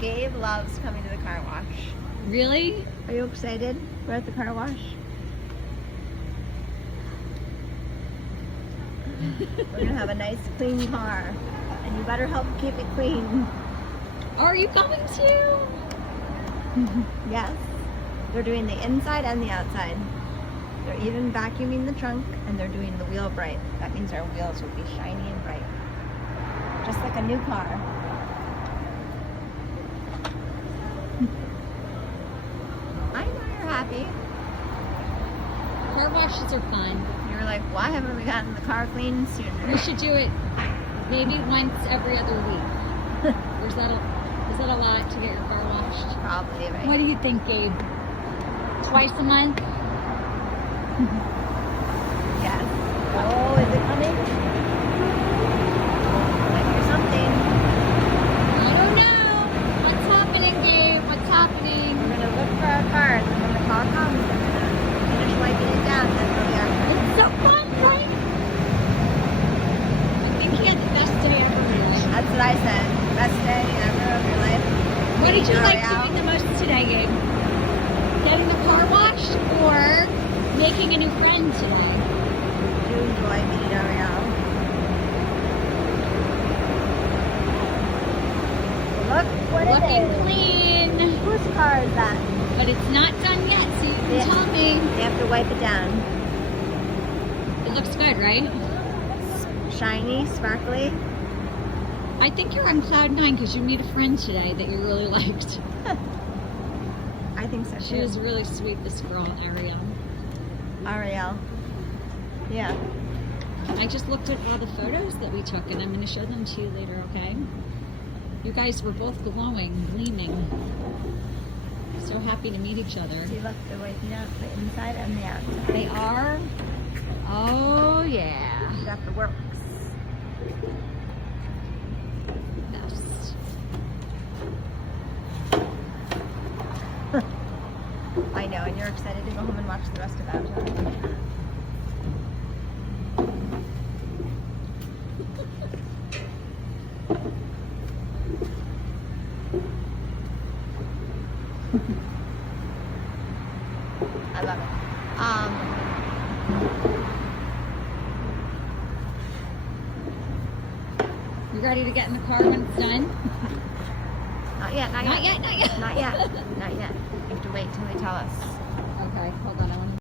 Gabe loves coming to the car wash. Really? Are you excited? We're at the car wash. We're gonna have a nice clean car, and you better help keep it clean. Are you coming too? Yes. They're doing the inside and the outside. They're even vacuuming the trunk, and they're doing the wheel bright. That means our wheels will be shiny and bright. Just like a new car. I know you're happy. Car washes are fun. You're like, why haven't we gotten the car cleaned sooner? We should do it maybe once every other week. Or is that a lot to get your car washed? Probably, right? What do you think, Gabe? Twice a month? Yes. Oh, is it coming? Like or something. I don't know. What's happening, Gabe? What's happening? We're gonna look for our cars, and when the car comes, we're gonna finish wiping it down. Then we'll be out. It's so fun, right? I think he had the best day ever of your life. That's what I said. Best day ever of your life. What did you like L'Oreal. doing the most today, Gabe? Getting the car washed or making a new friend today? You enjoy Vita L'Oreal. Look what it Looking is. clean. Whose car is that? But it's not done yet, so you can Yeah. tell me. They have to wipe it down. It looks good, right? Shiny, sparkly. I think you're on cloud 9 because you made a friend today that you really liked. I think so too. She was really sweet, this girl, Ariel. Ariel. Yeah. I just looked at all the photos that we took, and I'm going to show them to you later, okay? You guys were both glowing, gleaming. So happy to meet each other. See, look, they're wiping out the inside and the outside. They are? Oh, yeah. You got the works. Best. I know, and you're excited to go home and watch the rest of Avatar. I love it. You ready to get in the car when it's done? Not yet, not yet. Not yet, not yet. Not yet. Not yet. You have to wait till they tell us. Okay, hold on. I want to